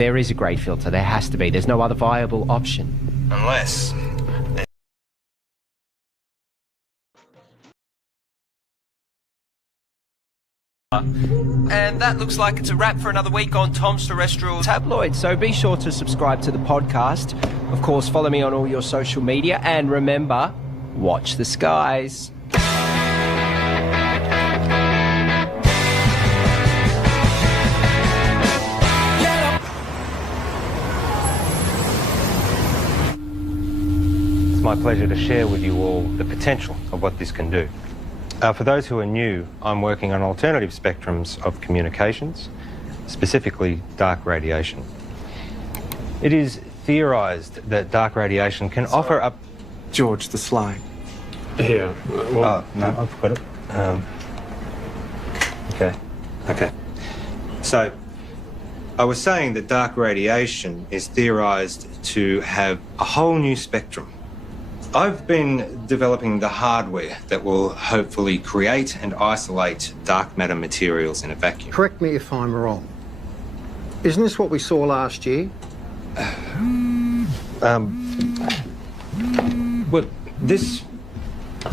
There is a grey filter. There has to be. There's no other viable option. Unless... And that looks like it's a wrap for another week on Tom's Terrestrial Tabloid. So be sure to subscribe to the podcast. Of course, follow me on all your social media. And remember, watch the skies. It's my pleasure to share with you all the potential of what this can do. For those who are new, I'm working on alternative spectrums of communications, specifically dark radiation. It is theorised that dark radiation can offer up... George, the slide. Here. Oh, no, I've got it. Okay. So, I was saying that dark radiation is theorised to have a whole new spectrum. I've been developing the hardware that will hopefully create and isolate dark matter materials in a vacuum. Correct me if I'm wrong. Isn't this what we saw last year? Well, this...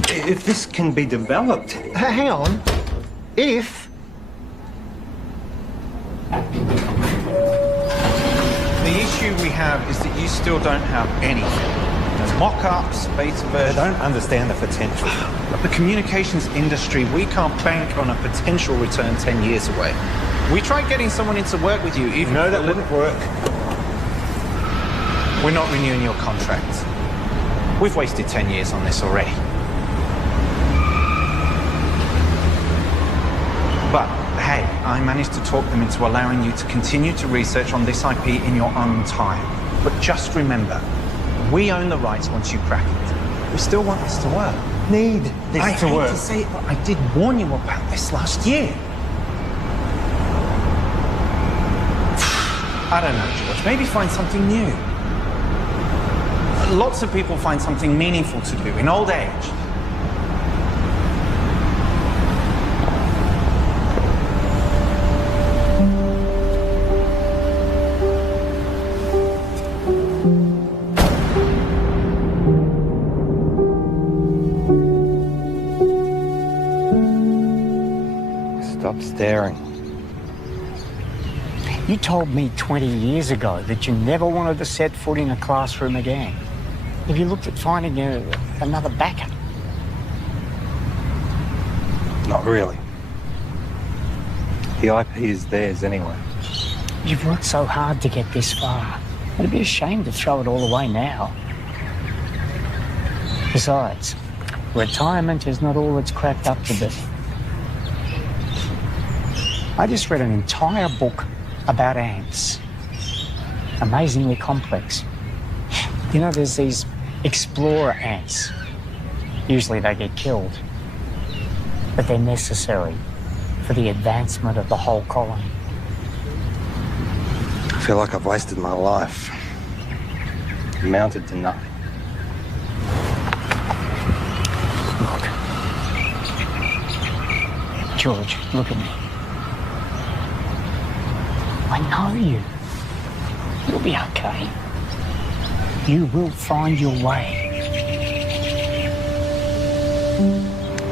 If this can be developed... Hang on. If... The issue we have is that you still don't have anything. There's mock-ups, beta versions. I don't understand the potential. The communications industry, we can't bank on a potential return 10 years away. We tried getting someone in to work with you, even... No, that wouldn't work. We're not renewing your contract. We've wasted 10 years on this already. But, hey, I managed to talk them into allowing you to continue to research on this IP in your own time. But just remember, we own the rights once you crack it. We still want this to work. Need this I to work. hate to say it, but I did warn you about this last year. I don't know, George. Maybe find something new. Lots of people find something meaningful to do in old age. Stop staring. You told me 20 years ago that you never wanted to set foot in a classroom again. Have you looked at finding another backup? Not really. The IP is theirs anyway. You've worked so hard to get this far. It'd be a shame to throw it all away now. Besides, retirement is not all it's cracked up to be. I just read an entire book about ants. Amazingly complex. You know, there's these explorer ants. Usually they get killed. But they're necessary for the advancement of the whole colony. I feel like I've wasted my life. Amounted to nothing. Look. George, look at me. I know you. You'll be okay. You will find your way.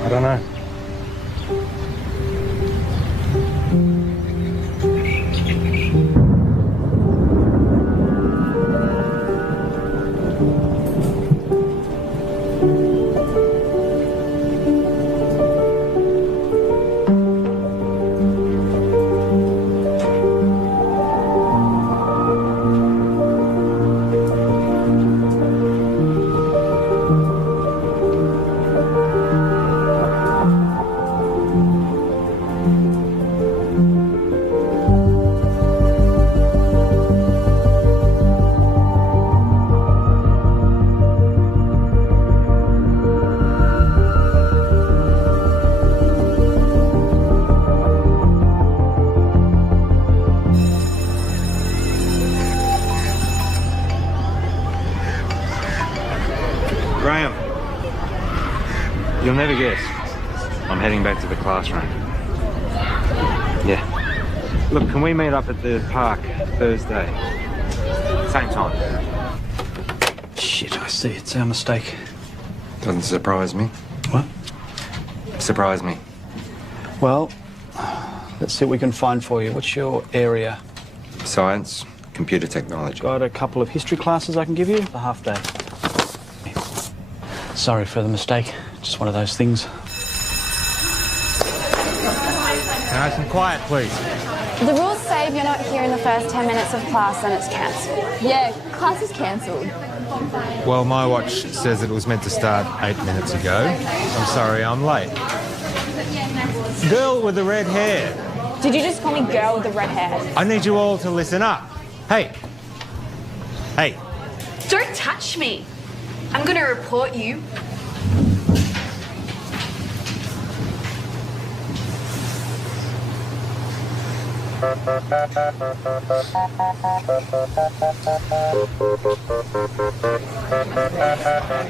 I don't know. Graham, you'll never guess. I'm heading back to the classroom. Yeah. Look, can we meet up at the park Thursday? Same time. Shit, I see. It's our mistake. Doesn't surprise me. What? Surprise me. Well, let's see what we can find for you. What's your area? Science, computer technology. Got a couple of history classes I can give you. A half day. Sorry for the mistake. Just one of those things. Can I have some quiet, please? The rules say if you're not here in the first 10 minutes of class, then it's cancelled. Yeah, class is cancelled. Well, my watch says it was meant to start 8 minutes ago. I'm sorry, I'm late. Girl with the red hair. Did you just call me girl with the red hair? I need you all to listen up. Hey. Hey. Don't touch me. I'm going to report you.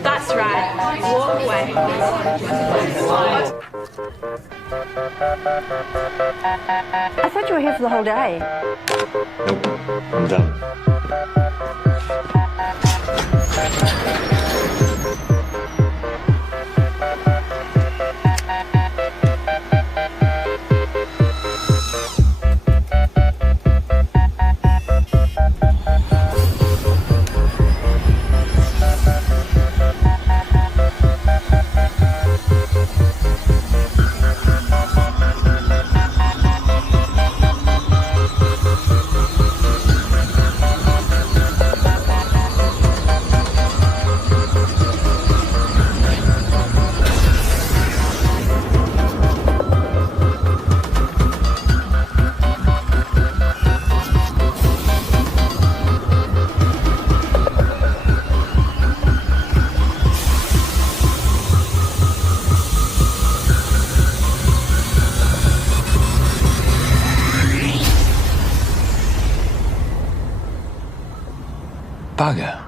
That's right. Walk away. I thought you were here for the whole day. Nope, I'm done. Bugger.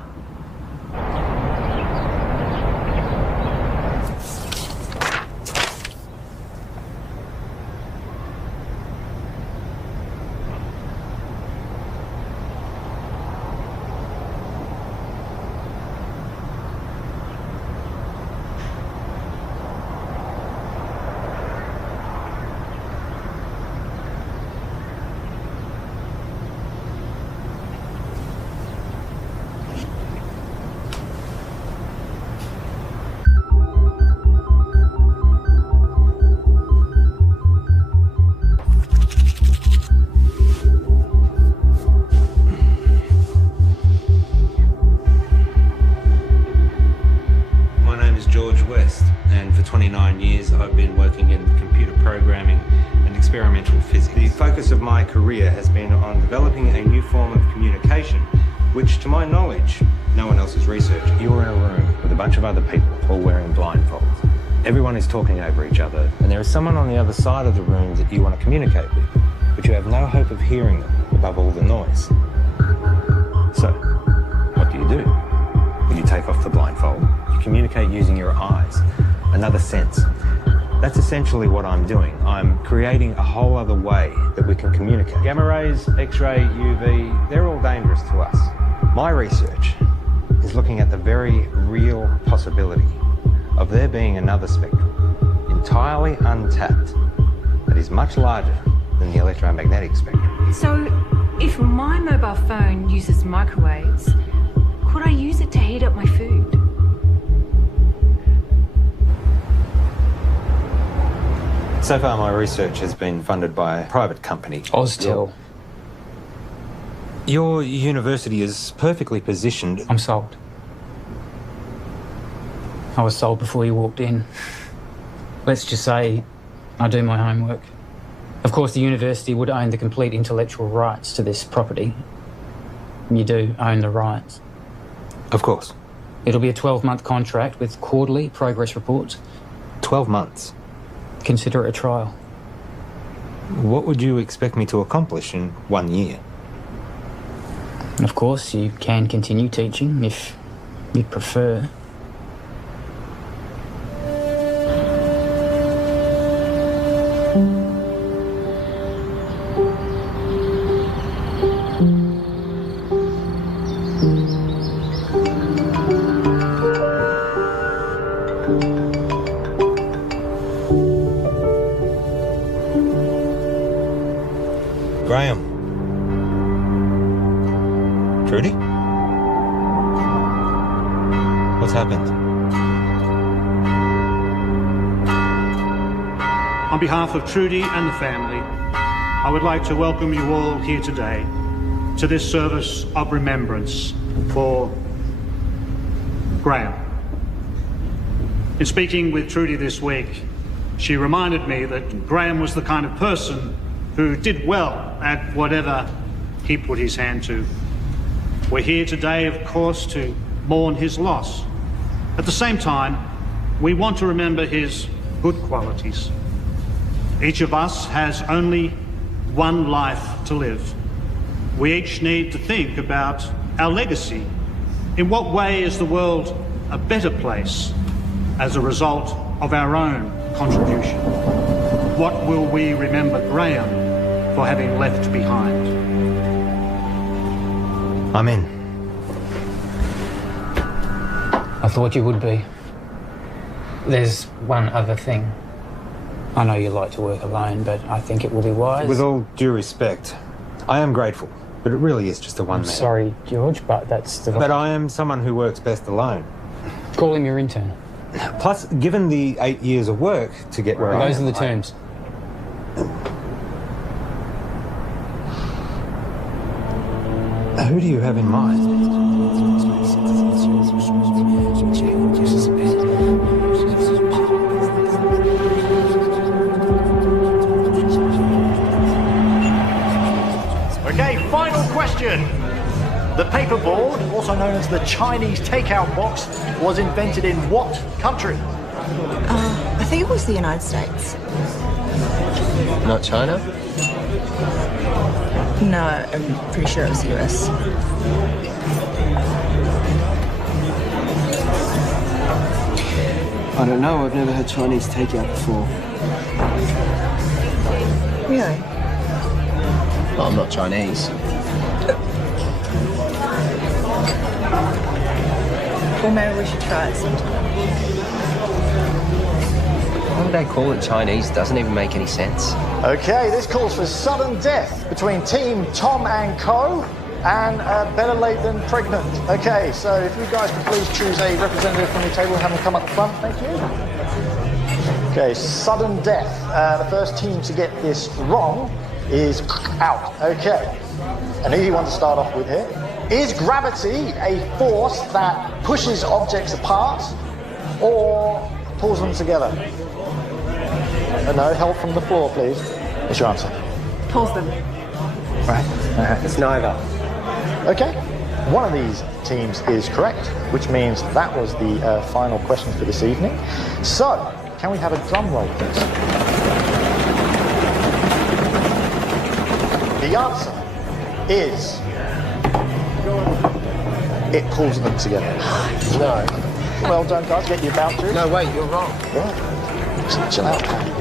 And for 29 years I've been working in computer programming and experimental physics. The focus of my career has been on developing a new form of communication, which to my knowledge, no one else has researched. You're in a room with a bunch of other people all wearing blindfolds. Everyone is talking over each other, and there is someone on the other side of the room that you want to communicate with, but you have no hope of hearing them above all the noise. So, what do? You take off the blindfold. You communicate using your eyes, another sense. That's essentially what I'm doing. I'm creating a whole other way that we can communicate. Gamma rays, X-ray, UV, they're all dangerous to us. My research is looking at the very real possibility of there being another spectrum, entirely untapped, that is much larger than the electromagnetic spectrum. So, if my mobile phone uses microwaves, could I use it to heat up my food? So far, my research has been funded by a private company. Oztel. Your university is perfectly positioned. I'm sold. I was sold before you walked in. Let's just say I do my homework. Of course, the university would own the complete intellectual rights to this property. You do own the rights. Of course. It'll be a 12-month contract with quarterly progress reports. 12 months? Consider it a trial. What would you expect me to accomplish in 1 year? Of course, you can continue teaching if you prefer. Trudy? What's happened? On behalf of Trudy and the family, I would like to welcome you all here today to this service of remembrance for Graham. In speaking with Trudy this week, she reminded me that Graham was the kind of person who did well at whatever he put his hand to. We're here today, of course, to mourn his loss. At the same time, we want to remember his good qualities. Each of us has only one life to live. We each need to think about our legacy. In what way is the world a better place as a result of our own contribution? What will we remember Graham for having left behind? I'm in. I thought you would be. There's one other thing. I know you like to work alone, but I think it will be wise. With all due respect, I am grateful, but it really is just a one-man. Sorry, George, but that's the... But I am someone who works best alone. Call him your intern. Plus, given the 8 years of work to get where I am... Those are the terms. Who do you have in mind? Okay, final question. The paperboard, also known as the Chinese takeout box, was invented in what country? I think it was the United States. Not China? No, I'm pretty sure it was the US. I don't know. I've never had Chinese takeout before. Really? Well, I'm not Chinese. Well, maybe we should try it sometime. Why would they call it Chinese? Doesn't even make any sense. Okay, this calls for sudden death between Team Tom and Co. and better late than pregnant. Okay, so if you guys could please choose a representative from your table and have them come up the front, thank you. Okay, sudden death. The first team to get this wrong is out. Okay, an easy one to start off with here. Is gravity a force that pushes objects apart or pulls them together? No, help from the floor, please. What's your answer? Pulls them. Right. It's neither. Okay. One of these teams is correct, which means that was the final question for this evening. So, can we have a drum roll, please? The answer is... it pulls them together. No. Well done, guys. Get your vouchers. No, wait, you're wrong. Right. Just chill out, Pat.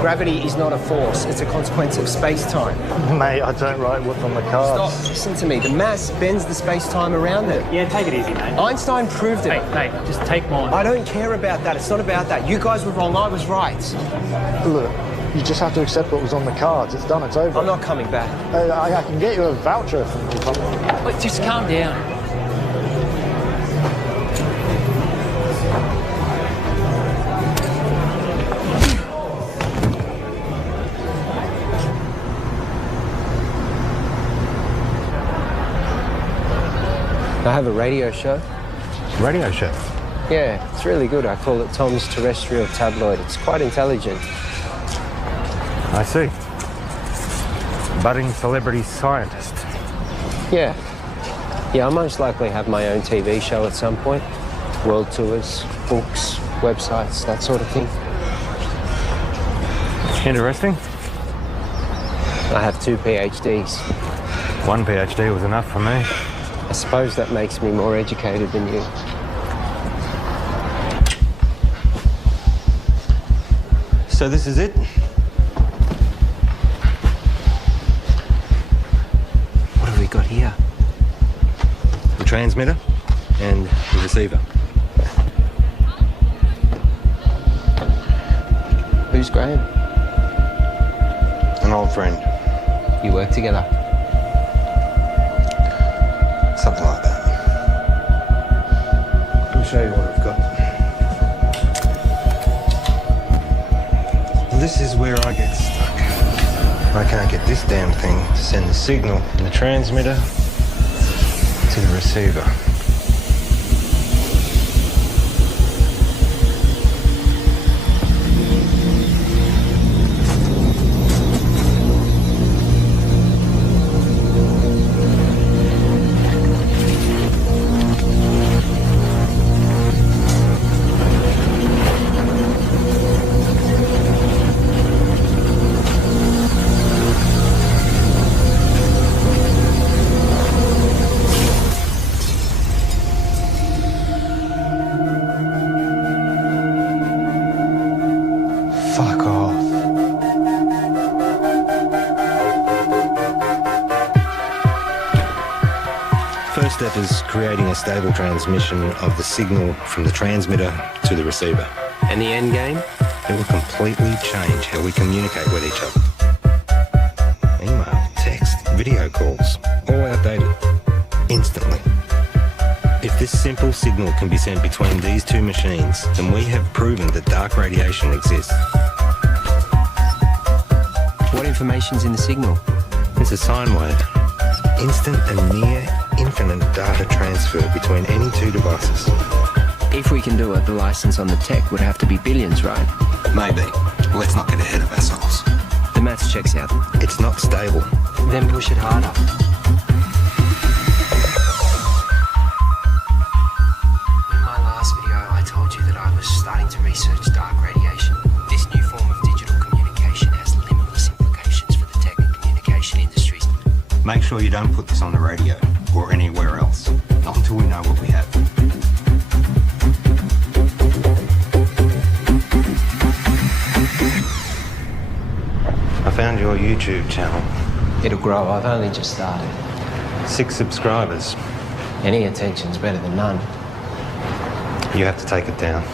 Gravity is not a force. It's a consequence of space-time. Mate, I don't write what's on the cards. Stop. Listen to me. The mass bends the space-time around it. Yeah, take it easy, mate. Einstein proved it. Mate, just take mine. I don't care about that. It's not about that. You guys were wrong. I was right. Look, you just have to accept what was on the cards. It's done. It's over. I'm not coming back. I can get you a voucher from the company. Wait, just calm down. I have a radio show. Radio show? Yeah, it's really good. I call it Tom's Terrestrial Tabloid. It's quite intelligent. I see. Budding celebrity scientist. Yeah. Yeah, I'll most likely have my own TV show at some point. World tours, books, websites, that sort of thing. Interesting. I have 2 PhDs. One PhD was enough for me. I suppose that makes me more educated than you. So this is it? What have we got here? The transmitter and the receiver. Who's Graham? An old friend. You work together? show you what I've got. This is where I get stuck. I can't get this damn thing to send the signal from the transmitter to the receiver. Fuck off. First step is creating a stable transmission of the signal from the transmitter to the receiver. And the end game? It will completely change how we communicate with each other. Email, text, video calls, all outdated. Instantly. If this simple signal can be sent between these two machines, then we have proven that dark radiation exists. What information's in the signal? It's a sine wave. Instant and near infinite data transfer between any two devices. If we can do it, the license on the tech would have to be billions, right? Maybe. Let's not get ahead of ourselves. The maths checks out. It's not stable. Then push it harder. In my last video, I told you that I was starting to research dark radiation. This new form of digital communication has limitless implications for the tech and communication industries. Make sure you don't put this on the radio or anywhere else. Not until we know what we have. I found your YouTube channel. It'll grow. I've only just started. 6 subscribers. Any attention's better than none. You have to take it down.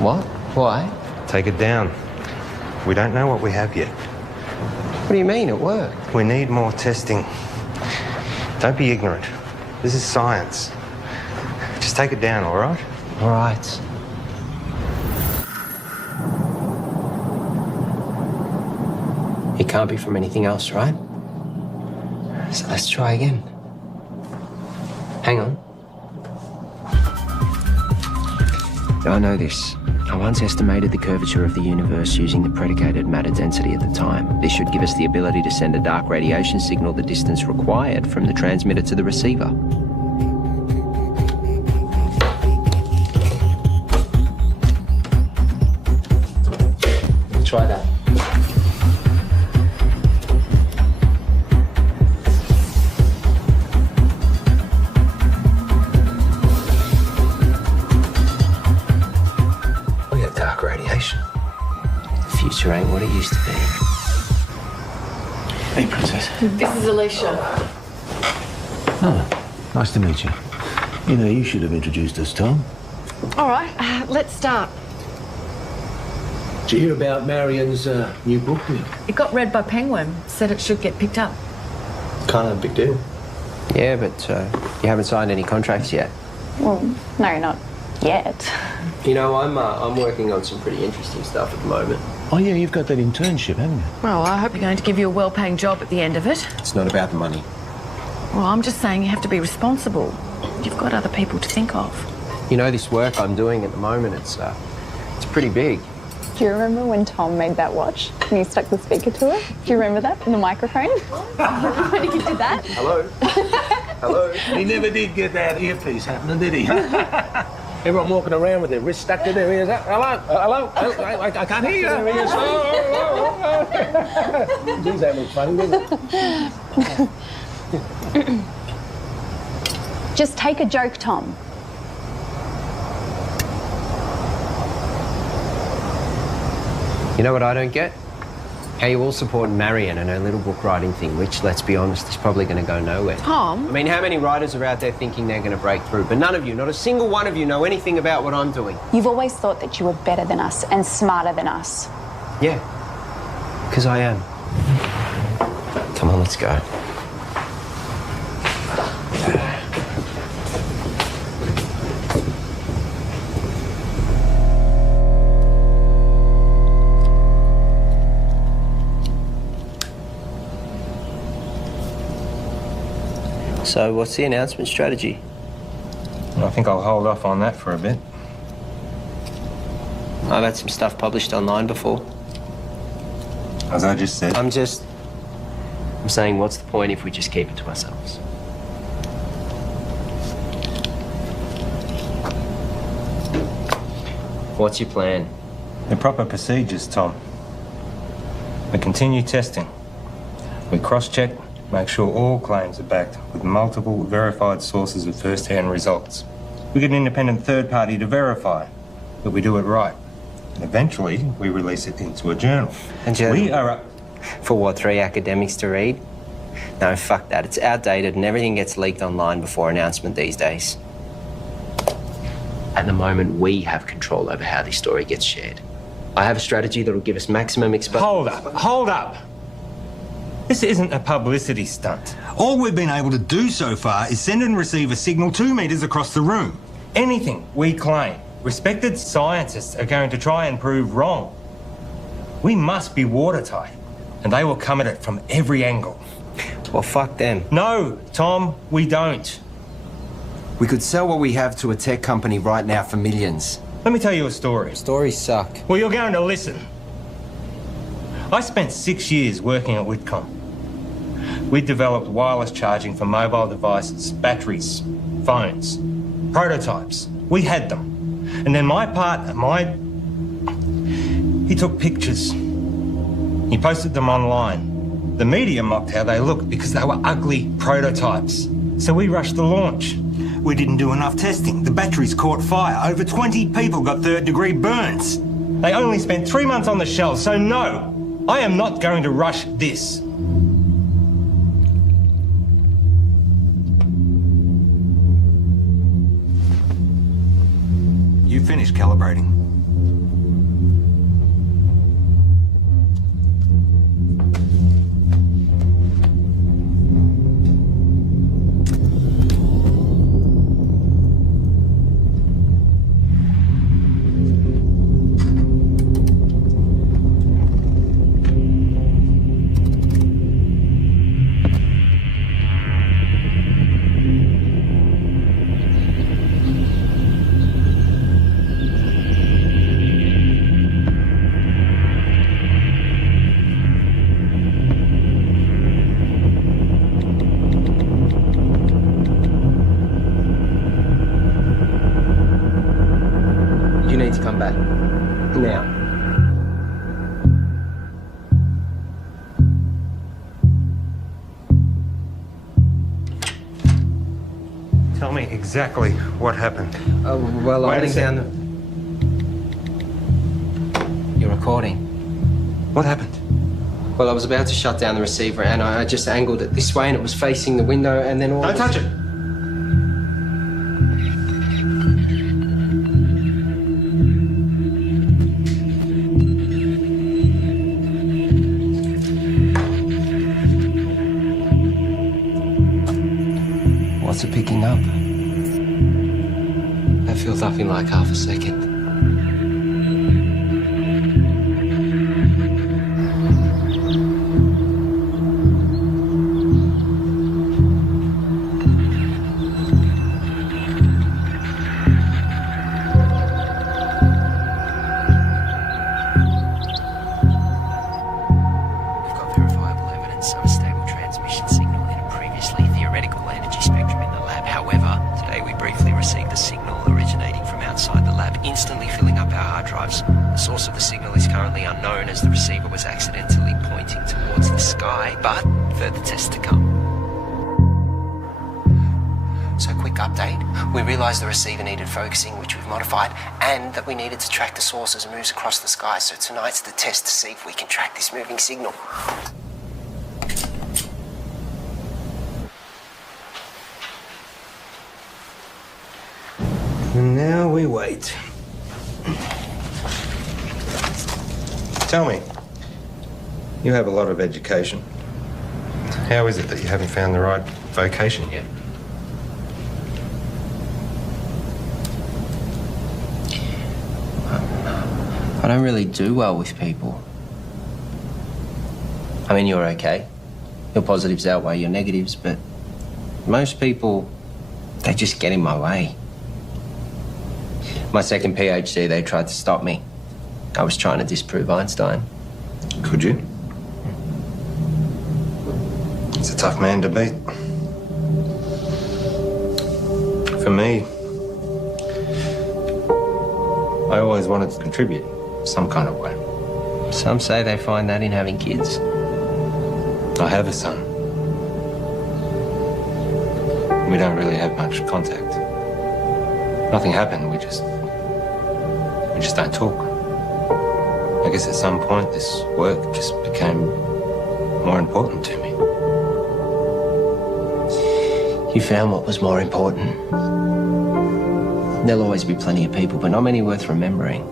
What? Why? Take it down. We don't know what we have yet. What do you mean? It worked. We need more testing. Don't be ignorant. This is science. Just take it down, all right? All right. It can't be from anything else, right? So let's try again. Hang on. I know this. I once estimated the curvature of the universe using the predicated matter density at the time. This should give us the ability to send a dark radiation signal the distance required from the transmitter to the receiver. Try that. We have dark radiation. The future ain't what it used to be. Hey, Princess. This is Alicia. Oh, nice to meet you. You know, you should have introduced us, Tom. All right, let's start. Did you hear about Marion's new book? It got read by Penguin. Said it should get picked up. Kind of a big deal. Yeah, but you haven't signed any contracts yet. Well, no, not yet. You know, I'm working on some pretty interesting stuff at the moment. Oh, yeah, you've got that internship, haven't you? Well, I hope you're going to give you a well-paying job at the end of it. It's not about the money. Well, I'm just saying you have to be responsible. You've got other people to think of. You know, this work I'm doing at the moment, it's pretty big. Do you remember when Tom made that watch and you stuck the speaker to it? Do you remember that in the microphone? When he did that? Hello? Hello? He never did get that earpiece happening, did he? Everyone walking around with their wrists stuck to their ears. Hello? Hello? I can't hear you. Geez, that looks funny, doesn't it? Just take a joke, Tom. You know what I don't get? How you all support Marion and her little book writing thing, which, let's be honest, is probably going to go nowhere. Tom? I mean, how many writers are out there thinking they're going to break through? But none of you, not a single one of you, know anything about what I'm doing. You've always thought that you were better than us and smarter than us. Yeah, because I am. Come on, let's go. So what's the announcement strategy? I think I'll hold off on that for a bit. I've had some stuff published online before. As I just said. I'm saying, what's the point if we just keep it to ourselves? What's your plan? The proper procedures, Tom. We continue testing. We cross-check, make sure all claims are backed with multiple verified sources of first-hand results. We get an independent third party to verify that we do it right. And eventually, we release it into a journal. A journal? We are up... For what, 3 academics to read? No, fuck that. It's outdated and everything gets leaked online before announcement these days. At the moment, we have control over how this story gets shared. I have a strategy that'll give us maximum exposure. Hold up. This isn't a publicity stunt. All we've been able to do so far is send and receive a signal 2 meters across the room. Anything we claim, respected scientists are going to try and prove wrong. We must be watertight, and they will come at it from every angle. Well, fuck them. No, Tom, we don't. We could sell what we have to a tech company right now for millions. Let me tell you a story. Stories suck. Well, you're going to listen. I spent 6 years working at Whitcomb. We developed wireless charging for mobile devices, batteries, phones, prototypes. We had them. And then my partner, he took pictures. He posted them online. The media mocked how they looked because they were ugly prototypes. So we rushed the launch. We didn't do enough testing. The batteries caught fire. Over 20 people got third-degree burns. They only spent 3 months on the shelves, so no, I am not going to rush this. You finished calibrating. You need to come back. Now. Tell me exactly what happened. Well, Wait I a think down the... You're recording. What happened? Well, I was about to shut down the receiver and I just angled it this way and it was facing the window and then all... Don't touch it! What's it picking up? That feels up in like half a second. We've got verifiable evidence of a stable transmission signal in a previously theoretical energy spectrum in the lab. However, today we briefly received a signal originating from outside the lab, instantly filling up our hard drives. The source of the signal is currently unknown as the receiver was accidentally pointing towards the sky, but further tests to come. So quick update, we realised the receiver needed focusing, which we've modified, and that we needed to track the source as it moves across the sky. So tonight's the test to see if we can track this moving signal. And now we wait. Tell me, you have a lot of education. How is it that you haven't found the right vocation yet? I don't really do well with people. I mean, you're okay. Your positives outweigh your negatives, but Most people, they just get in my way. My second PhD, they tried to stop me. I was trying to disprove Einstein. Could you? It's a tough man to beat. For me, I always wanted to contribute some kind of way. Some say they find that in having kids. I have a son. We don't really have much contact. Nothing happened, we just don't talk. I guess at some point this work just became more important to me. You found what was more important. There'll always be plenty of people, but not many worth remembering.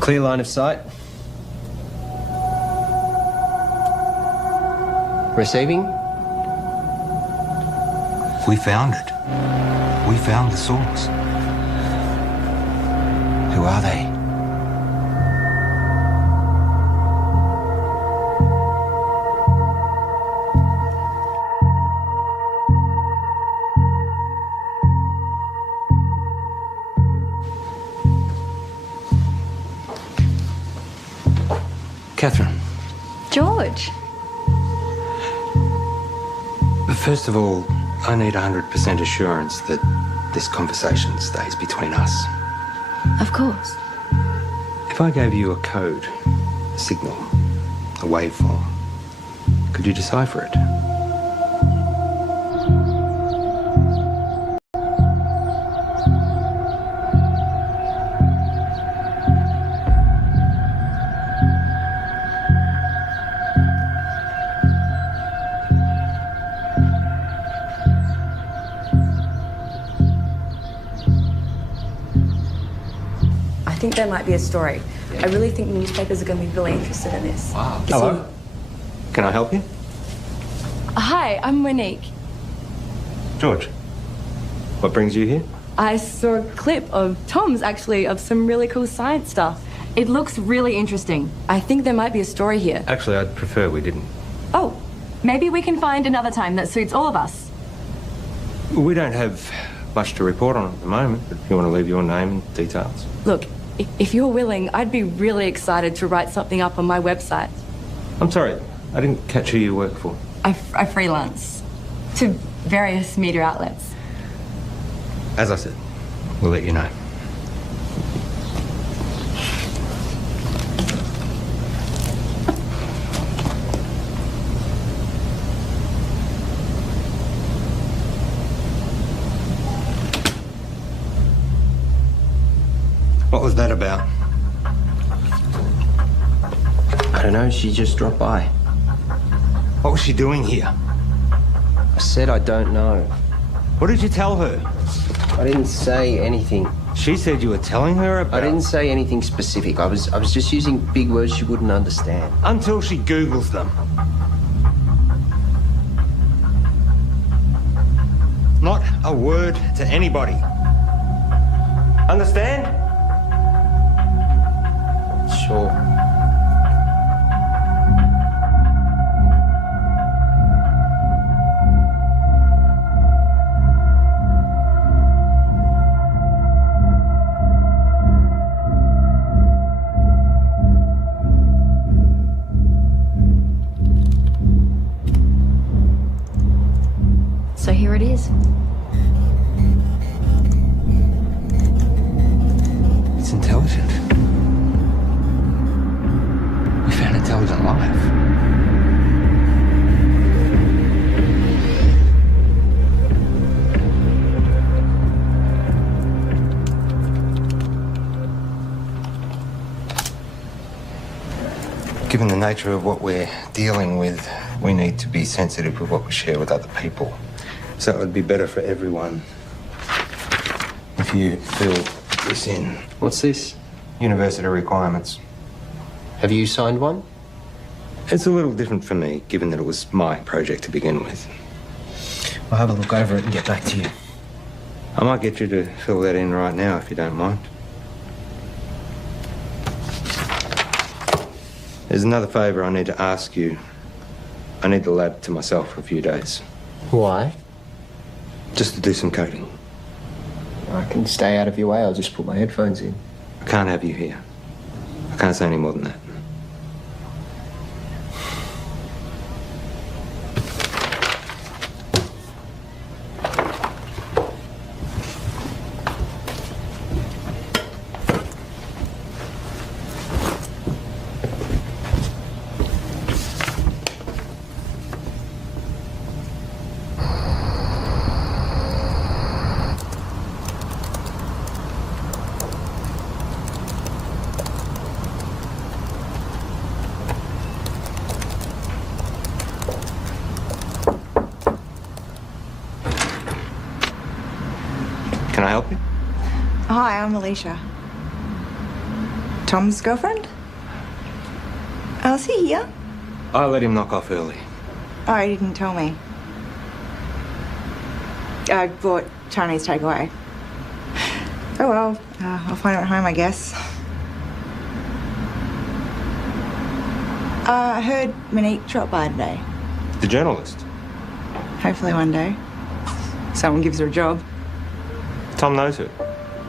Clear line of sight. Receiving? We found it. We found the source. Who are they? Catherine. George. First of all, I need 100% assurance that this conversation stays between us. Of course. If I gave you a code, a signal, a waveform, could you decipher it? I think there might be a story. I really think newspapers are going to be really interested in this. Wow. Hello. Can I help you? Hi, I'm Monique. George. What brings you here? I saw a clip of Tom's, actually, of some really cool science stuff. It looks really interesting. I think there might be a story here. Actually, I'd prefer we didn't. Oh, maybe we can find another time that suits all of us. We don't have much to report on at the moment, but if you want to leave your name and details. Look, if you're willing, I'd be really excited to write something up on my website. I'm sorry, I didn't catch who you work for. I freelance to various media outlets. As I said, we'll let you know. What was that about? I don't know, she just dropped by. What was she doing here? I said I don't know. What did you tell her? I didn't say anything. She said you were telling her about... I didn't say anything specific. I was just using big words she wouldn't understand. Until she Googles them. Not a word to anybody. Understand? Sure. So here it is. It's intelligent. We found intelligent life. Given the nature of what we're dealing with, we need to be sensitive with what we share with other people. So it would be better for everyone if you fill this in. What's this? University requirements. Have you signed one? It's a little different for me, given that it was my project to begin with. I'll have a look over it and get back to you. I might get you to fill that in right now if you don't mind. There's another favour I need to ask you. I need the lab to myself for a few days. Why? Just to do some coding. I can stay out of your way. I'll just put my headphones in. I can't have you here. I can't say any more than that. Can I help you? Hi, I'm Alicia. Tom's girlfriend? Oh, is he here? I let him knock off early. Oh, he didn't tell me. I bought Chinese takeaway. Oh well, I'll find him at home, I guess. I heard Monique dropped by today. The journalist? Hopefully one day. Someone gives her a job. Tom knows her.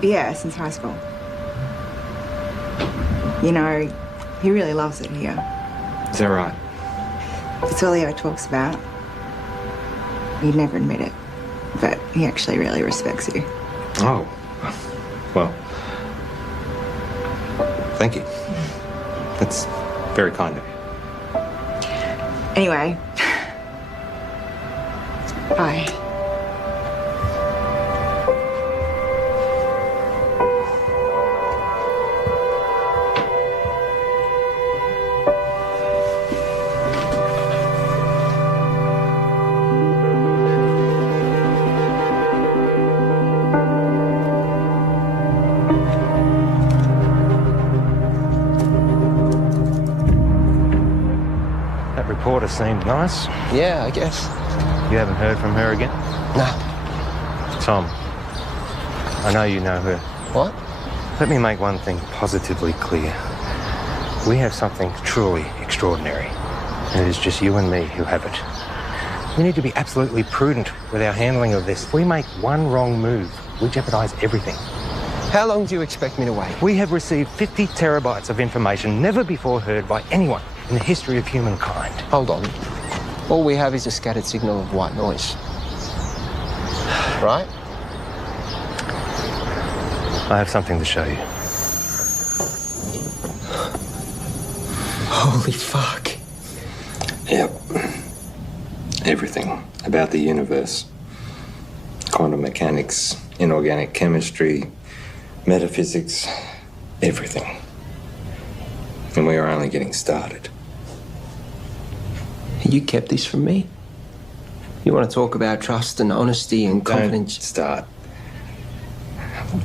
Yeah, since high school. You know, he really loves it here. Is that right? It's all he ever talks about. He'd never admit it, but he actually really respects you. Oh. Well. Thank you. That's very kind of you. Anyway. Bye. Reporter seemed nice. Yeah, I guess. You haven't heard from her again? No. Tom, I know you know her. What? Let me make one thing positively clear. We have something truly extraordinary, and it is just you and me who have it. We need to be absolutely prudent with our handling of this. If we make one wrong move, we jeopardize everything. How long do you expect me to wait? We have received 50 terabytes of information never before heard by anyone in the history of humankind. Hold on. All we have is a scattered signal of white noise. Right? I have something to show you. Holy fuck. Yep. Everything about the universe. Quantum mechanics, inorganic chemistry, metaphysics, everything. And we are only getting started. You kept this from me? You want to talk about trust and honesty and confidence? Don't start.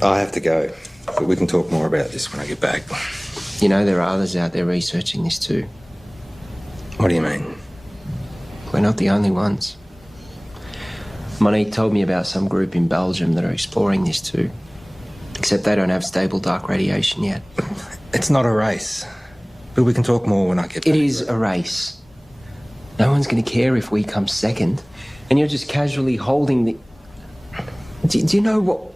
I have to go, but we can talk more about this when I get back. You know, there are others out there researching this too. What do you mean? We're not the only ones. Monique told me about some group in Belgium that are exploring this too. Except they don't have stable dark radiation yet. It's not a race. But we can talk more when I get back. It is a race. No one's going to care if we come second. And you're just casually holding the... Do you know what...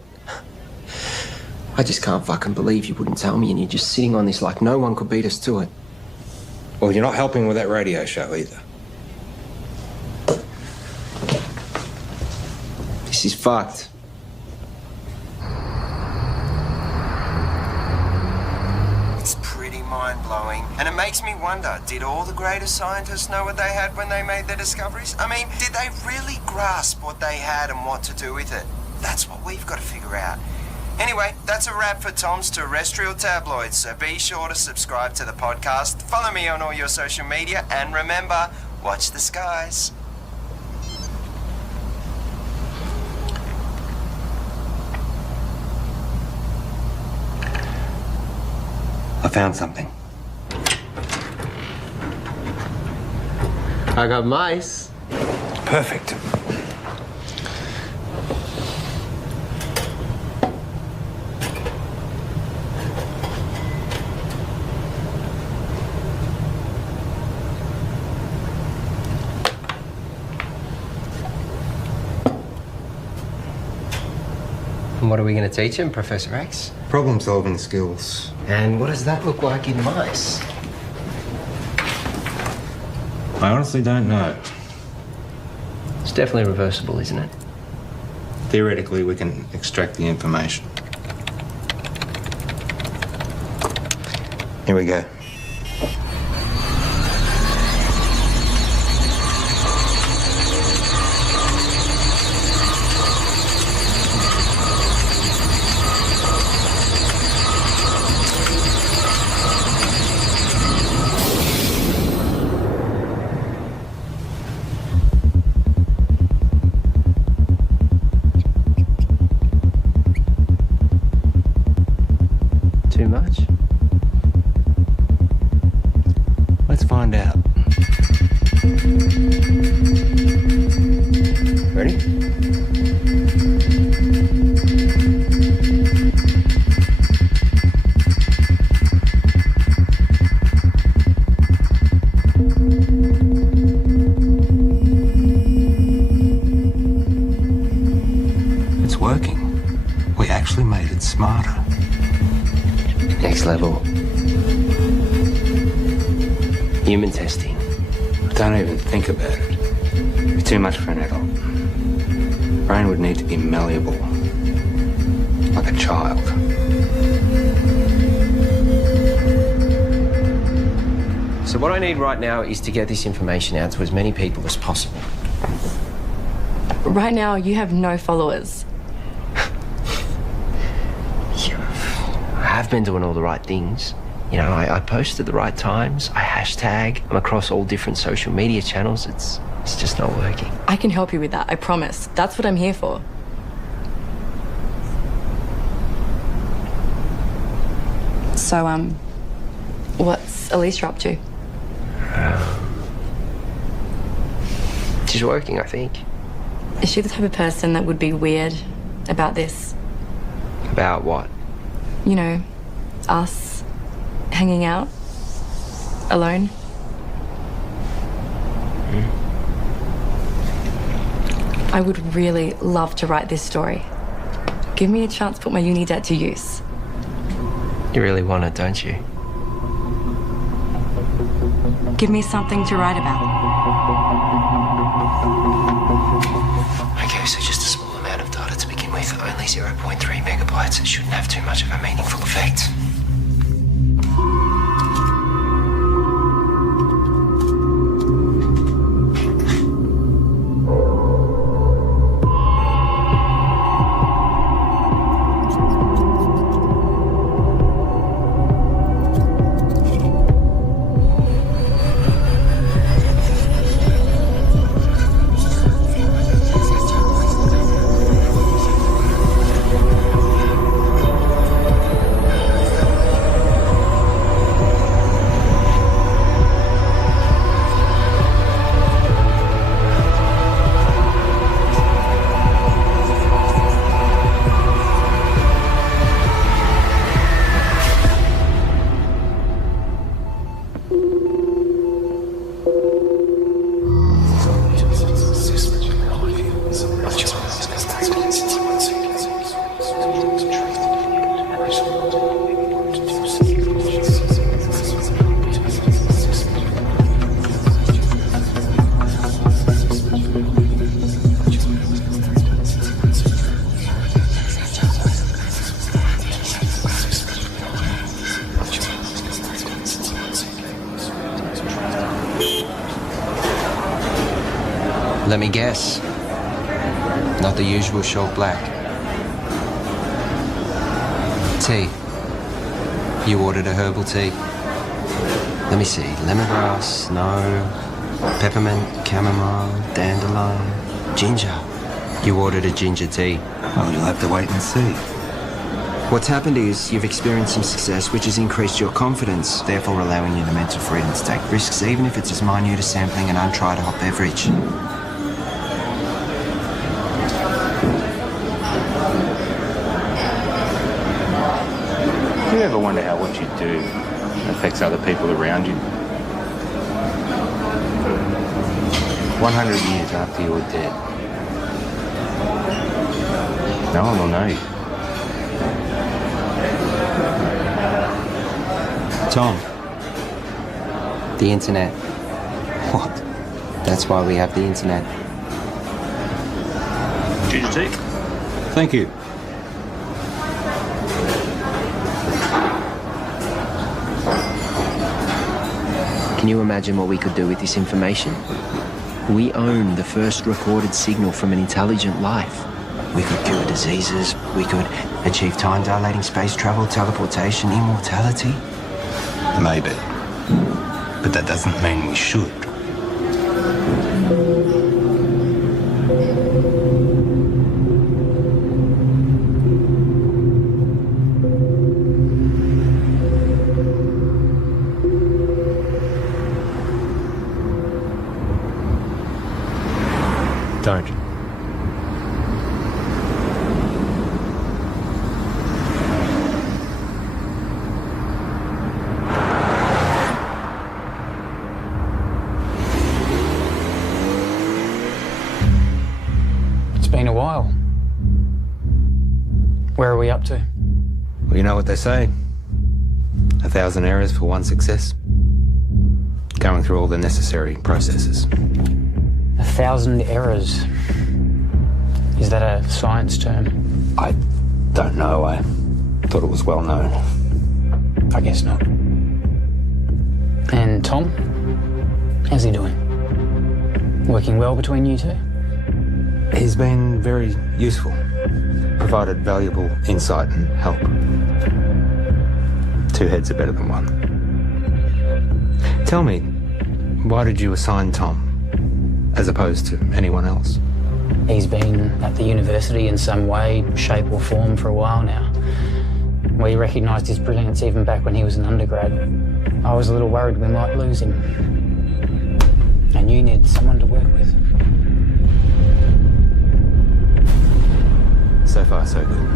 I just can't fucking believe you wouldn't tell me and you're just sitting on this like no one could beat us to it. Well, you're not helping with that radio show either. This is fucked. It's pretty mind-blowing. And it makes me wonder, did all the greatest scientists know what they had when they made their discoveries? I mean, did they really grasp what they had and what to do with it? That's what we've got to figure out. Anyway, that's a wrap for Tom's Terrestrial Tabloids, so be sure to subscribe to the podcast, follow me on all your social media, and remember, watch the skies. I found something. I got mice. Perfect. And what are we going to teach him, Professor X? Problem-solving skills. And what does that look like in mice? I honestly don't know. It's definitely reversible, isn't it? Theoretically, we can extract the information. Here we go. Too much? Let's find out. Ready? It's working. We actually made it smarter. Next level. Human testing. Don't even think about it. It's too much for an adult. Brain would need to be malleable. Like a child. So what I need right now is to get this information out to as many people as possible. Right now, you have no followers. I've been doing all the right things. You know, I post at the right times, I hashtag, I'm across all different social media channels. It's just not working. I can help you with that, I promise. That's what I'm here for. So, what's Alicia up to? She's working, I think. Is she the type of person that would be weird about this? About what? You know, us hanging out alone. I would really love to write this story. Give me a chance to put my uni debt to use. You really want it, don't you? Give me something to write about. Okay, so just a small amount of data to begin with, only 0.3 megabytes. It shouldn't have too much of a meaningful effect. Let me guess. Not the usual short black. Tea. You ordered a herbal tea. Let me see. Lemongrass, no. Peppermint, chamomile, dandelion, ginger. You ordered a ginger tea. Well, you'll have to wait and see. What's happened is you've experienced some success, which has increased your confidence, therefore allowing you the mental freedom to take risks, even if it's as minute as sampling an untried hot beverage. Do you ever wonder how what you do affects other people around you? 100 years after you're dead, no one will know you. Tom. The internet. What? That's why we have the internet. Ginger tea? Thank you. Can you imagine what we could do with this information? We own the first recorded signal from an intelligent life. We could cure diseases, we could achieve time-dilating space travel, teleportation, immortality. Maybe. But that doesn't mean we should. Don't. It's been a while. Where are we up to? Well, you know what they say. 1,000 errors for one success. Going through all the necessary processes. 1,000 errors. Is that a science term? I don't know. I thought it was well known. I guess not. And Tom? How's he doing? Working well between you two? He's been very useful. Provided valuable insight and help. Two heads are better than one. Tell me, why did you assign Tom as opposed to anyone else? He's been at the university in some way, shape or form for a while now. We recognised his brilliance even back when he was an undergrad. I was a little worried we might lose him. And you needed someone to work with. So far, so good.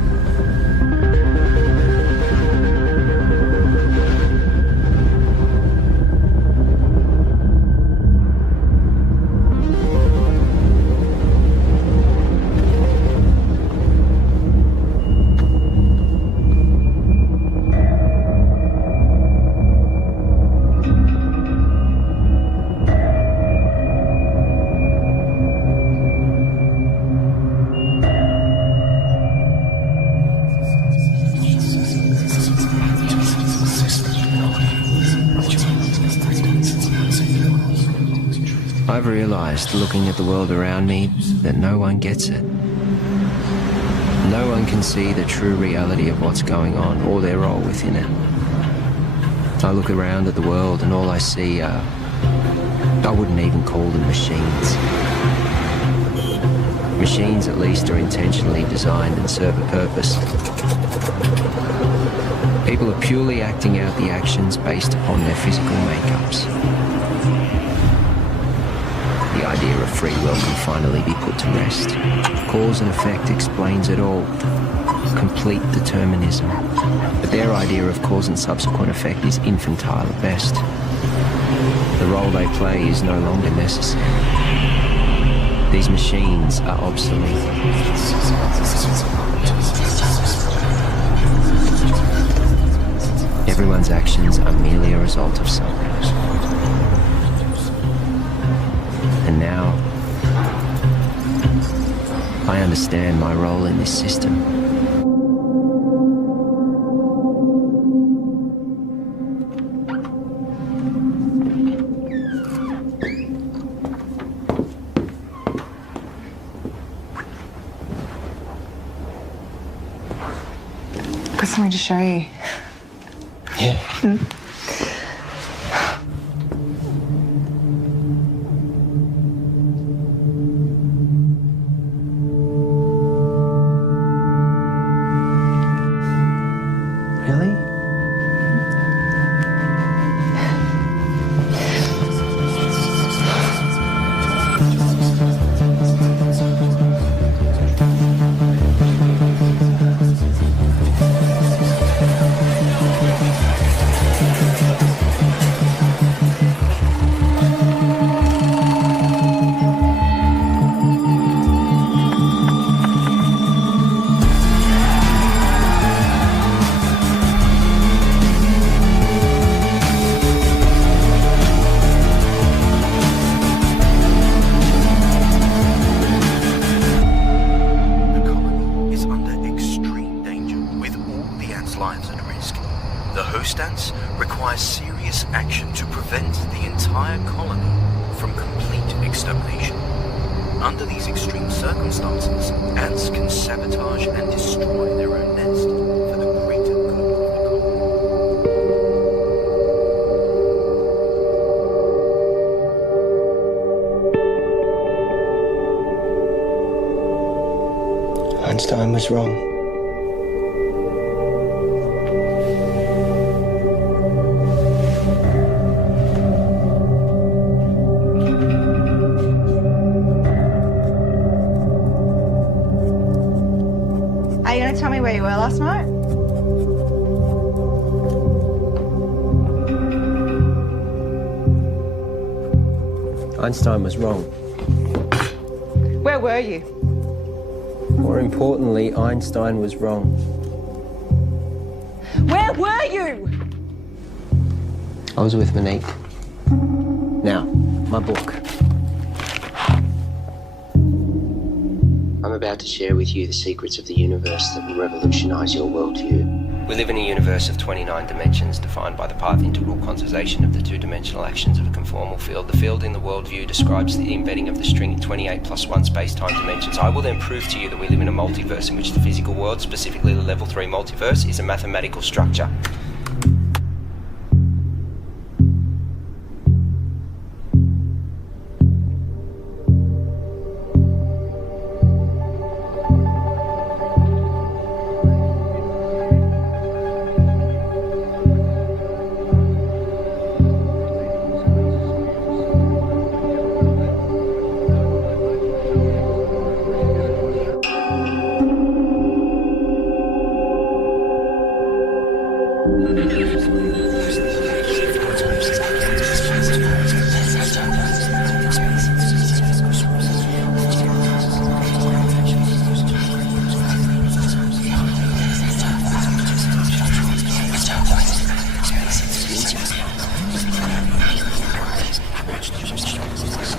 I've realised, looking at the world around me, that no one gets it. No one can see the true reality of what's going on or their role within it. I look around at the world and all I see are, I wouldn't even call them machines. Machines at least are intentionally designed and serve a purpose. People are purely acting out the actions based upon their physical makeups. The idea of free will can finally be put to rest. Cause and effect explains it all. Complete determinism. But their idea of cause and subsequent effect is infantile at best. The role they play is no longer necessary. These machines are obsolete. Everyone's actions are merely a result of something. And now, I understand my role in this system. Got something to show you. Yeah. Really? systems at risk. The host ants require serious action to prevent the entire colony from complete extermination. Under these extreme circumstances, ants can sabotage and destroy their own nest for the greater good of the colony. Einstein was wrong. Are you going to tell me where you were last night? Einstein was wrong. Where were you? More importantly, Einstein was wrong. Where were you? I was with Monique. Now, my book. I'm about to share with you the secrets of the universe that will revolutionize your worldview. We live in a universe of 29 dimensions defined by the path integral quantization of the two-dimensional actions of a conformal field. The field in the worldview describes the embedding of the string 28 plus 1 space-time dimensions. I will then prove to you that we live in a multiverse in which the physical world, specifically the level 3 multiverse, is a mathematical structure.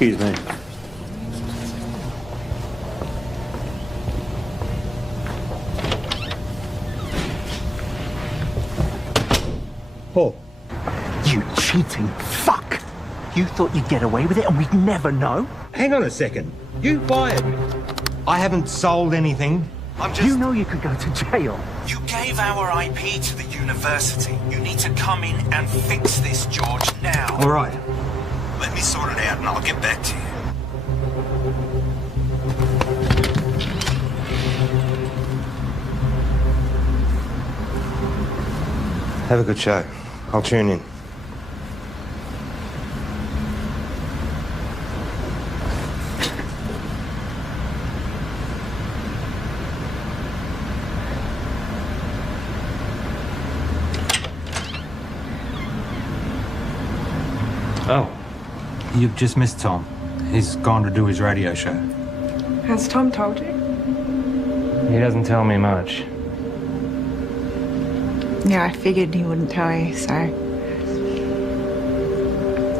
Excuse me. Paul. You cheating fuck! You thought you'd get away with it and we'd never know? Hang on a second. You fired me. I haven't sold anything. You know you could go to jail. You gave our IP to the university. You need to come in and fix this, George, now. All right. Let me sort it out and I'll get back to you. Have a good show. I'll tune in. Oh, you've just missed Tom. He's gone to do his radio show. Has Tom told you? He doesn't tell me much. Yeah, I figured he wouldn't tell you, so...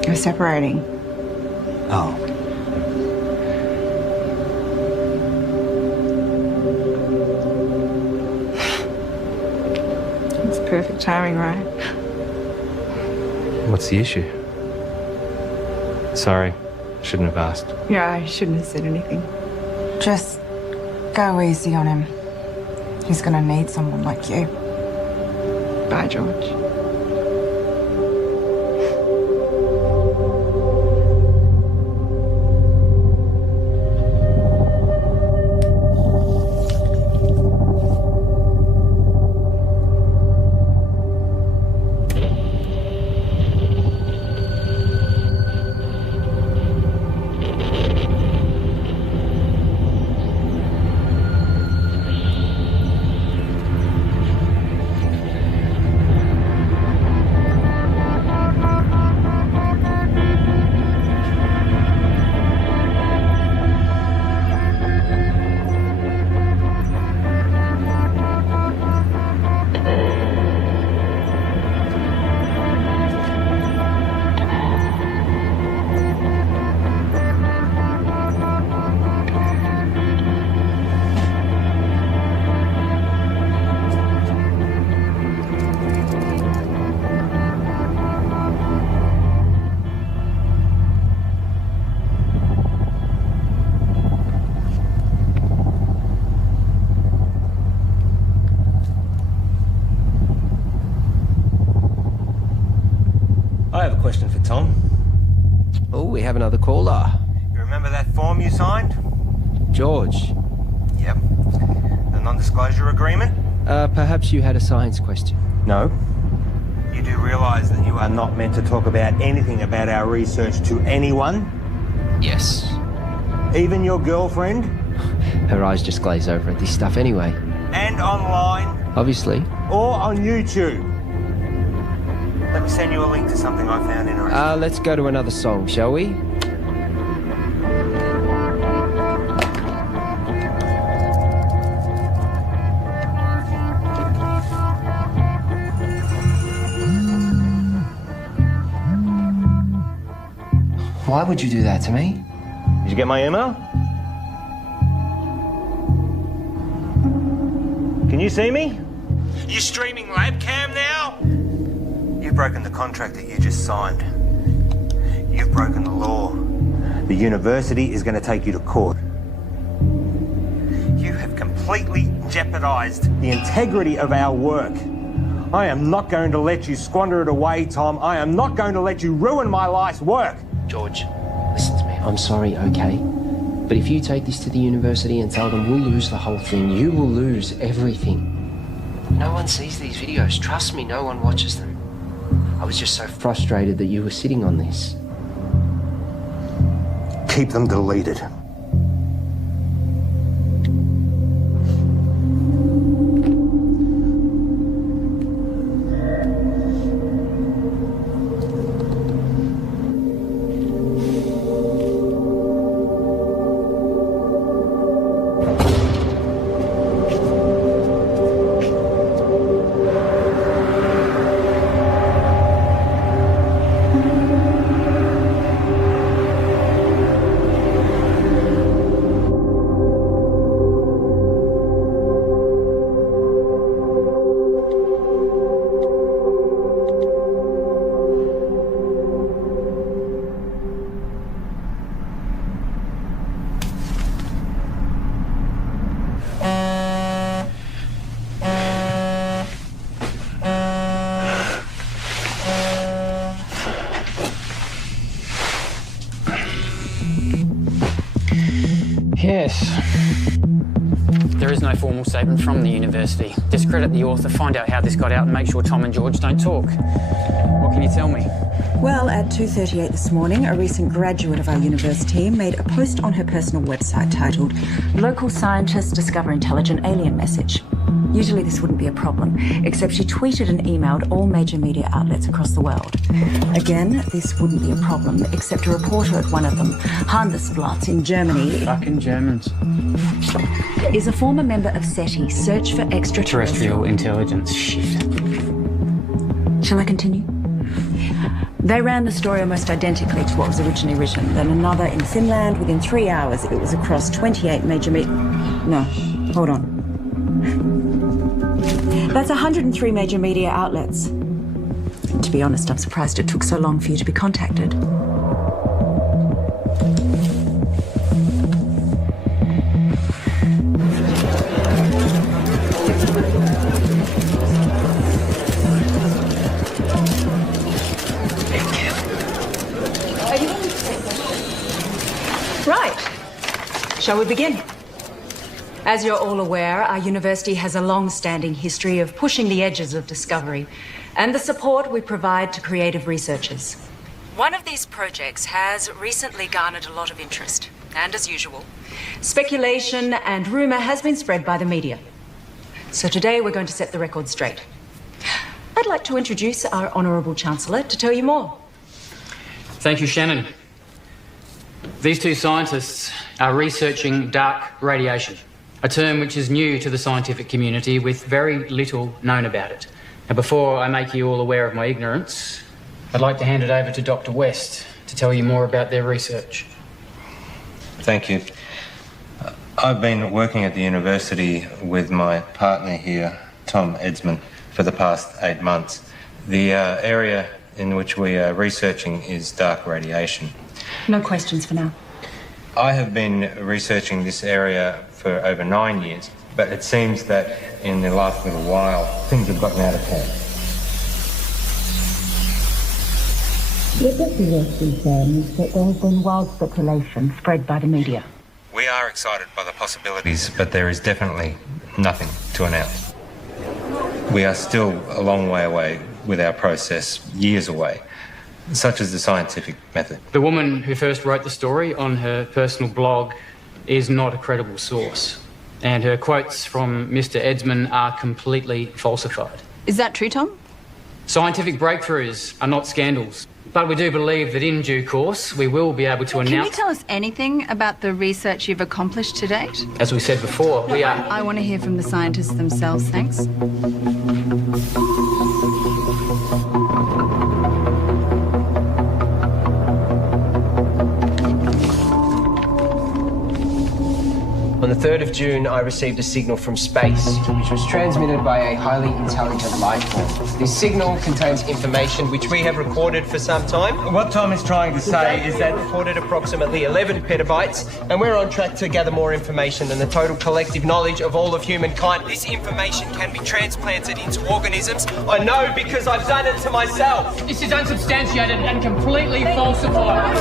We're separating. Oh. It's perfect timing, right? What's the issue? Sorry, shouldn't have asked. Yeah, I shouldn't have said anything. Just go easy on him. He's gonna need someone like you. Bye, George. I have a question for Tom. Oh, we have another caller. You remember that form you signed? George. Yep. The non-disclosure agreement? Perhaps you had a science question. No. You do realise that you are not meant to talk about anything about our research to anyone? Yes. Even your girlfriend? Her eyes just glaze over at this stuff anyway. And online? Obviously. Or on YouTube? Let me send you a link to something I found interesting. Let's go to another song, shall we? Why would you do that to me? Did you get my email? Can you see me? You streaming lab cam now? You've broken the contract that you just signed. You've broken the law. The university is going to take you to court. You have completely jeopardised the integrity of our work. I am not going to let you squander it away, Tom. I am not going to let you ruin my life's work. George, listen to me. I'm sorry, okay? But if you take this to the university and tell them we'll lose the whole thing, you will lose everything. No one sees these videos. Trust me, no one watches them. I was just so frustrated that you were sitting on this. Keep them deleted. Yes. There is no formal statement from the university. Discredit the author, find out how this got out and make sure Tom and George don't talk. What can you tell me? Well, at 2:38 this morning, a recent graduate of our university made a post on her personal website titled "Local Scientists Discover Intelligent Alien Message." Usually this wouldn't be a problem, except she tweeted and emailed all major media outlets across the world. Again, this wouldn't be a problem, except a reporter at one of them, Handelsblatt in Germany... Fucking Germans. ...is a former member of SETI, Search for Extraterrestrial Intelligence. Shit. Shall I continue? They ran the story almost identically to what was originally written. Then another in Finland. Within 3 hours, it was across 28 major No, hold on. That's 103 major media outlets. To be honest, I'm surprised it took so long for you to be contacted. Right. Shall we begin? As you're all aware, our university has a long-standing history of pushing the edges of discovery and the support we provide to creative researchers. One of these projects has recently garnered a lot of interest, and as usual, speculation and rumour has been spread by the media. So today we're going to set the record straight. I'd like to introduce our Honourable Chancellor to tell you more. Thank you, Shannon. These two scientists are researching dark radiation, a term which is new to the scientific community with very little known about it. Now, before I make you all aware of my ignorance, I'd like to hand it over to Dr. West to tell you more about their research. Thank you. I've been working at the university with my partner here, Tom Edsman, for the past 8 months. The area in which we are researching is dark radiation. No questions for now. I have been researching this area for over 9 years, but it seems that in the last little while, things have gotten out of hand. What Dr. Ross is saying is that there has been wild speculation spread by the media. We are excited by the possibilities, but there is definitely nothing to announce. We are still a long way away with our process, years away, such as the scientific method. The woman who first wrote the story on her personal blog is not a credible source, and her quotes from Mr. Edsman are completely falsified. Is that true, Tom? Scientific breakthroughs are not scandals, but we do believe that in due course we will be able to Can you announce... tell us anything about the research you've accomplished to date? As we said before, we are... I want to hear from the scientists themselves, thanks. On the 3rd of June, I received a signal from space, which was transmitted by a highly intelligent life form. This signal contains information which we have recorded for some time. What Tom is trying to say is that Recorded approximately 11 petabytes, and we're on track to gather more information than the total collective knowledge of all of humankind. This information can be transplanted into organisms. I know because I've done it to myself. This is unsubstantiated and completely falsified.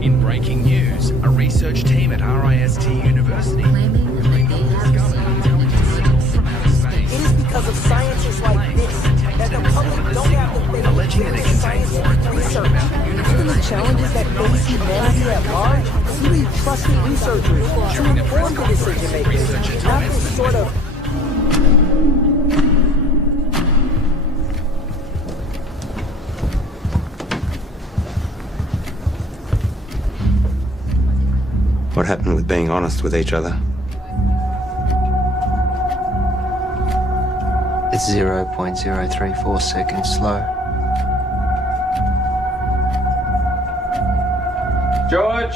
In breaking news, a research team at RIST University It is because of scientists like this that the public don't have the faith alleging that it contains scientific research. Given the challenges that face humanity at large, you need trusted researchers to inform the decision makers, not this sort of... what happened with being honest with each other? It's 0.034 seconds slow. George!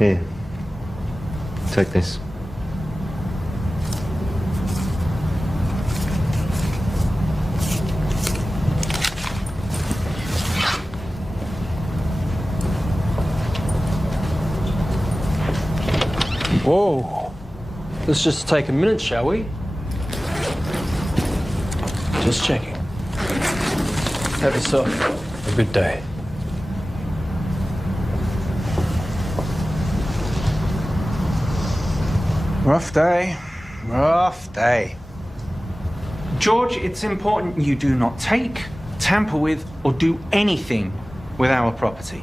Here. Take this. Whoa. Let's just take a minute, shall we? Just checking. Have yourself a good day. Rough day. Rough day. George, it's important you do not take, tamper with, or do anything with our property.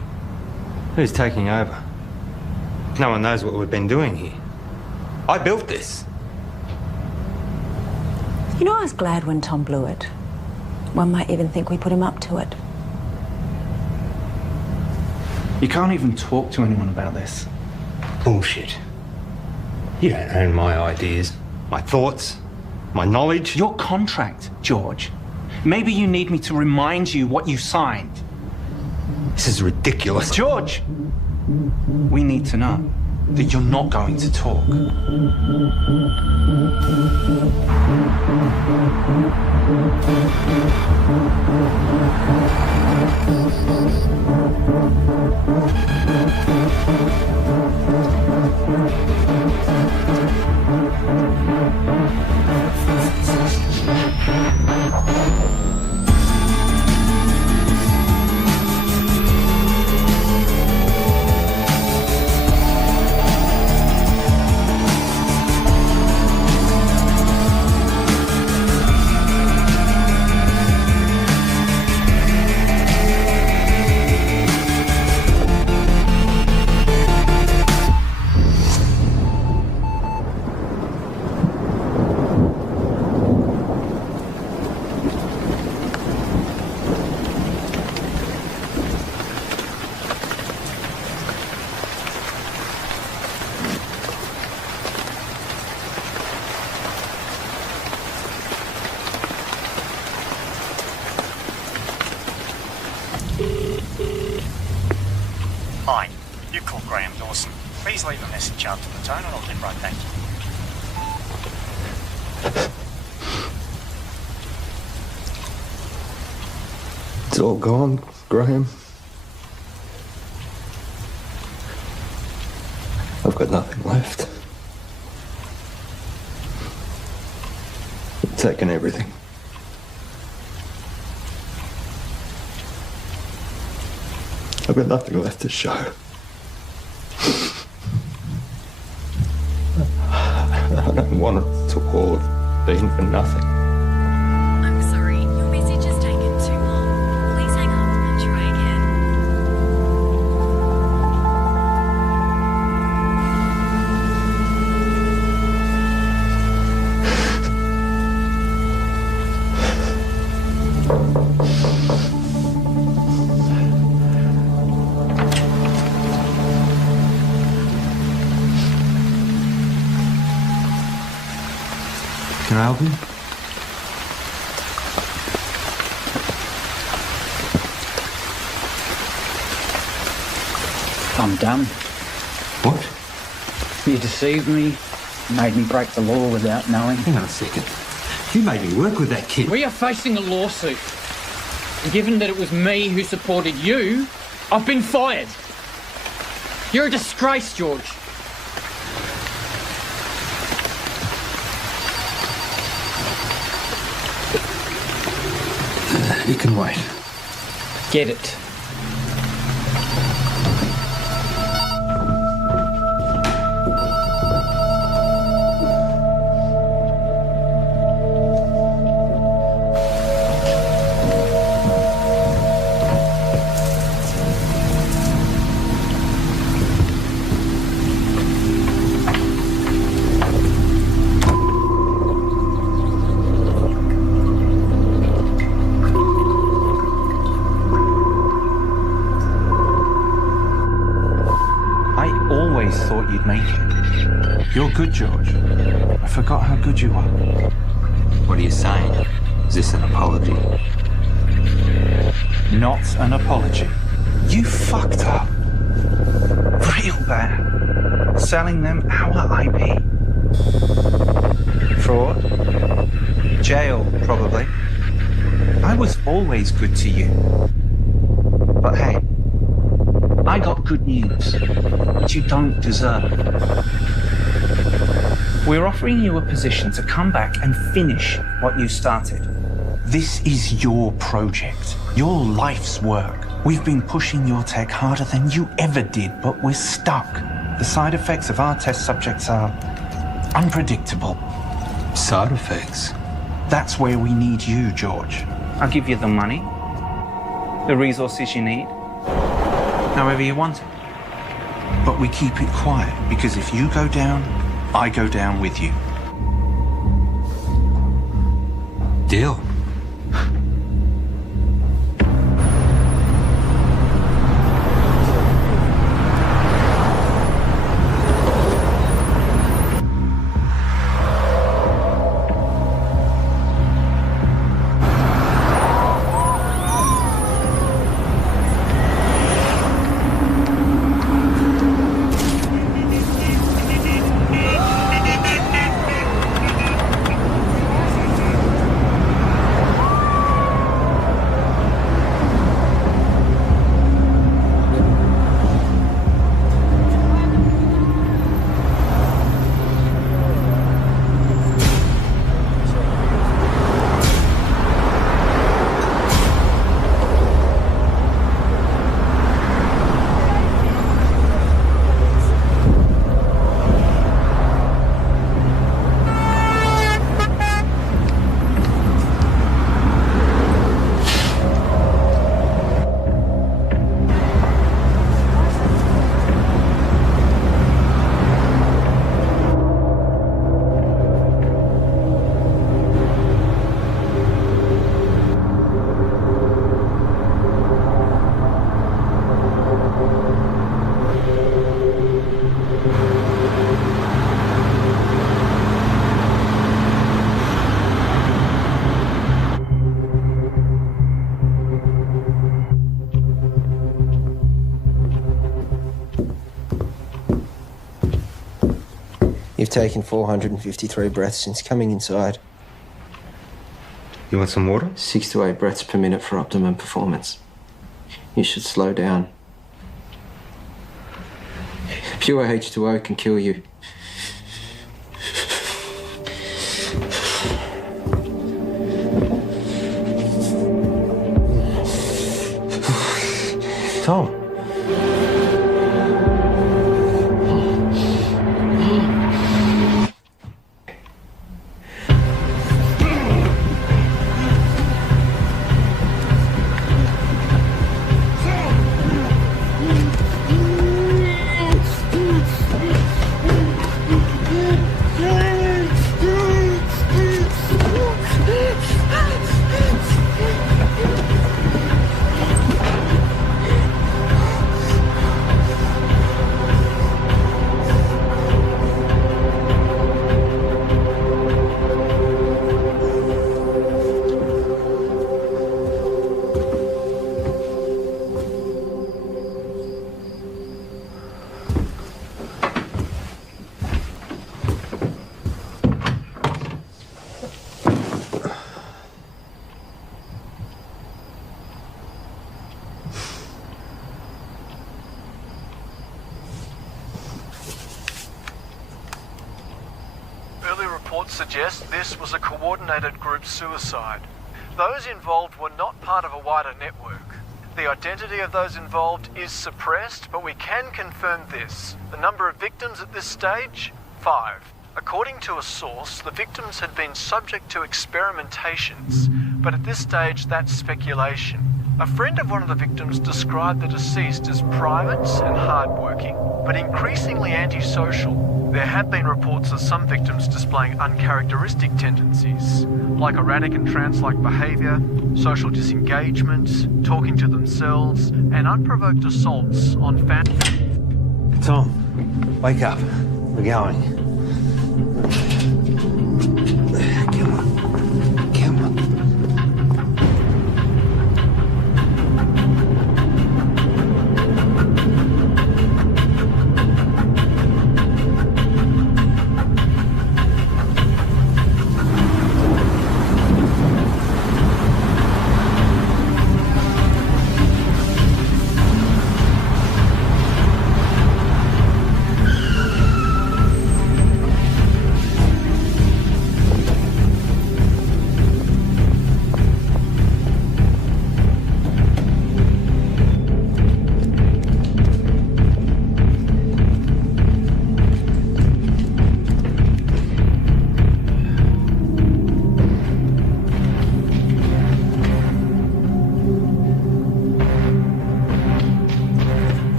Who's taking over? No one knows what we've been doing here. I built this. You know, I was glad when Tom blew it. One might even think we put him up to it. You can't even talk to anyone about this. Bullshit. You don't own my ideas, my thoughts, my knowledge. Your contract, George. Maybe you need me to remind you what you signed. This is ridiculous. George, we need to know that you're not going to talk. Hi, you called Graham Dawson. Please leave a message after the tone and I'll get right back to you. It's all gone, Graham. I've got nothing left. They've taken everything. I've got nothing left to show. I don't want it to all have been for nothing. I'm sorry, your message has taken too long. Please hang up and try again. Can I help you? I'm done. What? You deceived me, made me break the law without knowing. Hang on a second. You made me work with that kid. We are facing a lawsuit. And given that it was me who supported you, I've been fired. You're a disgrace, George. You can wait. Get it. You'd make it. You're good, George. I forgot how good you are. What are you saying? Is this an apology? Not an apology. You fucked up. Real bad. Selling them our IP. Fraud. Jail, probably. I was always good to you. But hey, I got good news, which you don't deserve. We're offering you a position to come back and finish what you started. This is your project, your life's work. We've been pushing your tech harder than you ever did, but we're stuck. The side effects of our test subjects are unpredictable. Side effects? That's where we need you, George. I'll give you the money, the resources you need, however you want it. But we keep it quiet, because if you go down, I go down with you. Deal. You've taken 453 breaths since coming inside. You want some water? 6 to 8 breaths per minute for optimum performance. You should slow down. Pure H2O can kill you. Tom. Early reports suggest this was a coordinated group suicide. Those involved were not part of a wider network. The identity of those involved is suppressed, but we can confirm this. The number of victims at this stage? 5. According to a source, the victims had been subject to experimentations, but at this stage that's speculation. A friend of one of the victims described the deceased as private and hardworking, but increasingly antisocial. There have been reports of some victims displaying uncharacteristic tendencies, like erratic and trance-like behaviour, social disengagement, talking to themselves, and unprovoked assaults on family. Tom, wake up. We're going. Come on. Come on.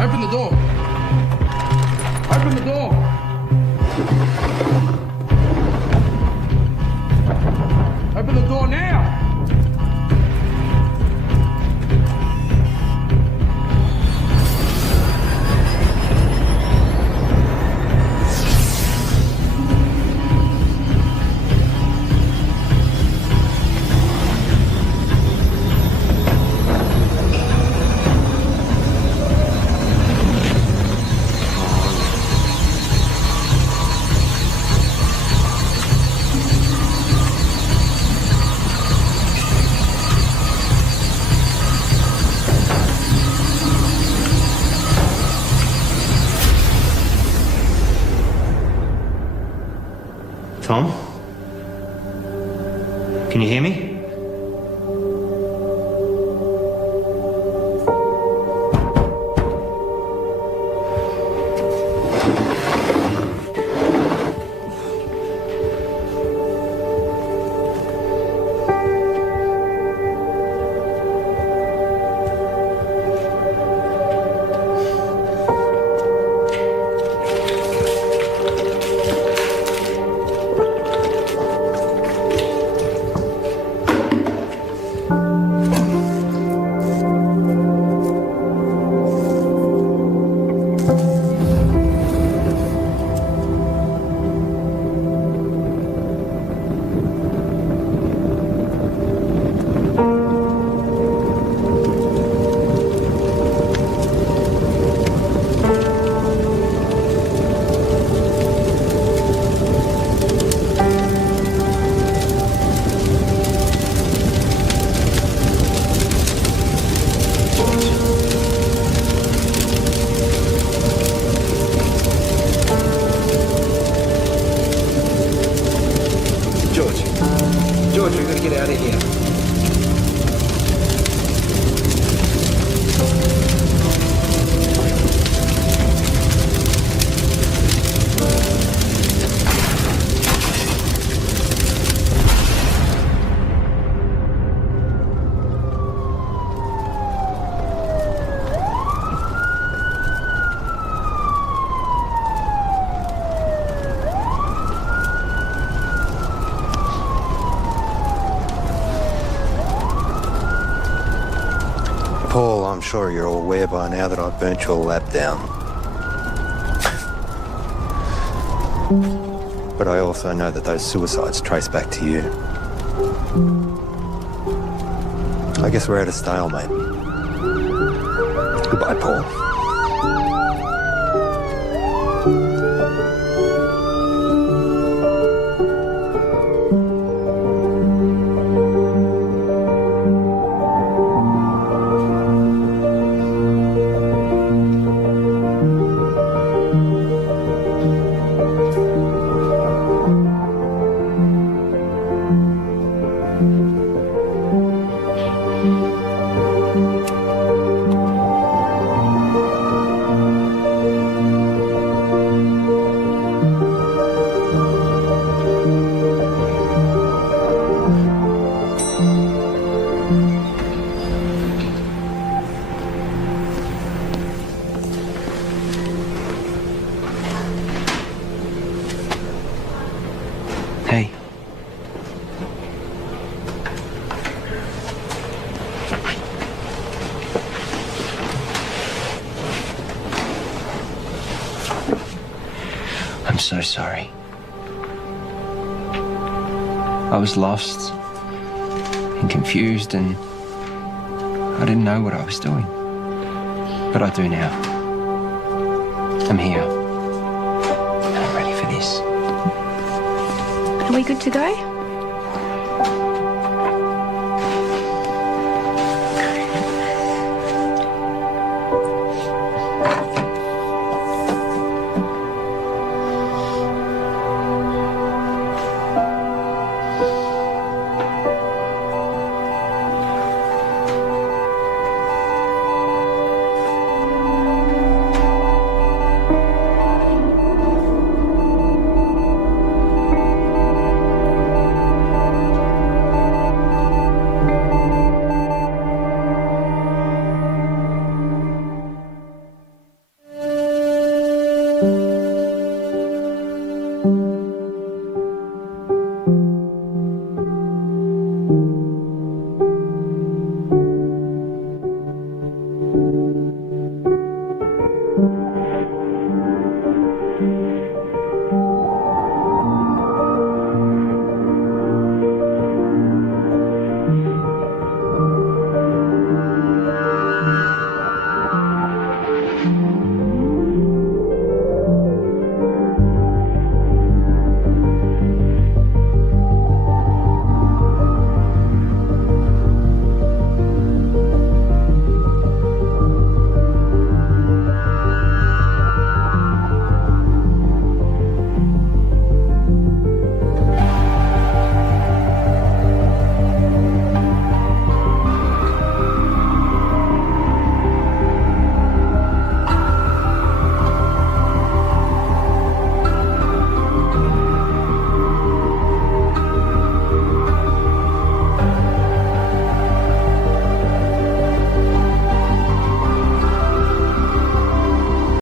Open the door. Open the door. Open the door now. Tom? Can you hear me? guys, we've got to get out of here. Paul, I'm sure you're all aware by now that I've burnt your lab down. But I also know that those suicides trace back to you. I guess we're at a stalemate. Goodbye, Paul. Hey. I'm so sorry. I was lost and confused and I didn't know what I was doing. But I do now. I'm here. And I'm ready for this. Are we good to go?